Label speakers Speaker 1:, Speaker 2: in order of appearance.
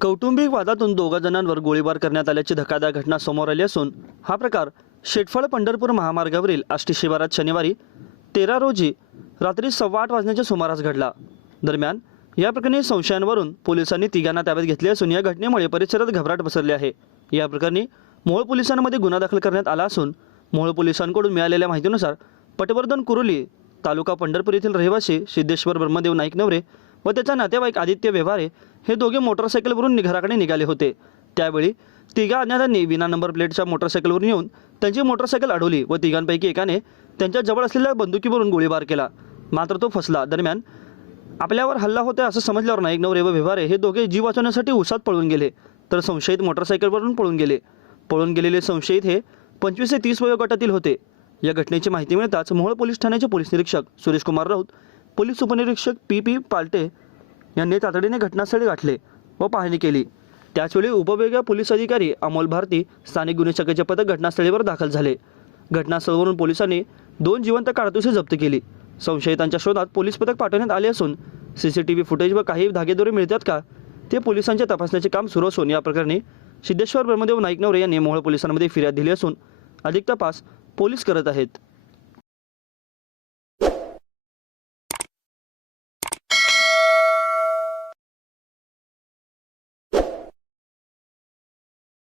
Speaker 1: कौटुंबिक वादातून दोघा जणांवर गोळीबार करण्यात आल्याची धक्कादायक घटना समोर आली असून हा प्रकार शेटफळ पंढरपूर महामार्गावरील आष्टी शिवारात शनिवारी तेरा रोजी रात्री सव्वा आठ वाजण्याच्या सुमारास घडला. दरम्यान या प्रकरणी संशयांवरून पोलिसांनी तिघांना ताब्यात घेतले असून या घटनेमुळे परिसरात घबराट पसरली आहे. या प्रकरणी मोहोळ पोलिसांमध्ये गुन्हा दाखल करण्यात आला असून मोहोळ पोलिसांकडून मिळालेल्या माहितीनुसार पटवर्धन कुरुली तालुका पंढरपूर येथील रहिवासी सिद्धेश्वर ब्रह्मदेव नाईक नवरे व त्याचा नातेवाईक आदित्य व्यवहारे हे दोघे मोटरसायकलवरून घराकडे निघाले होते. त्यावेळी तिघा अज्ञातांनी विना नंबर प्लेटच्या मोटरसायकलवरून येऊन त्यांची मोटरसायकल अडवली व तिघांपैकी एकाने त्यांच्या जवळ असलेल्या बंदुकीवरून गोळीबार केला. मात्र तो फसला. दरम्यान आपल्यावर हल्ला होतोय असं समजल्यावर नाईक नवरे व व्यवहारे हे दोघे जीव वाचवण्यासाठी उसात पळून गेले तर संशयित मोटरसायकलवरून पळून गेले. पळून गेलेले संशयित हे पंचवीस ते तीस वयोगटातील होते. या घटनेची माहिती मिळताच मोहोळ पोलीस ठाण्याचे पोलीस निरीक्षक सुरेश कुमार राऊत पोलीस उपनिरीक्षक पी पी पालटे यांनी तातडीने घटनास्थळी गाठले व पाहणी केली. त्याचवेळी उपविभागीय पोलीस अधिकारी अमोल भारती स्थानिक गुन्हे शाखेचे पथक घटनास्थळीवर दाखल झाले. घटनास्थळावरून पोलिसांनी दोन जिवंत काडतुसे जप्त केली. संशयितांच्या शोधात पोलीस पथक पाठवण्यात आले असून C C T V footage व काही धागेदोरे मिळतात का ते पोलिसांच्या तपासण्याचे काम सुरू असून या प्रकरणी सिद्धेश्वर ब्रह्मदेव नाईक नवरे यांनी मोहोळ पोलिसांमध्ये फिर्याद दिली असून अधिक तपास पोलीस करत आहेत.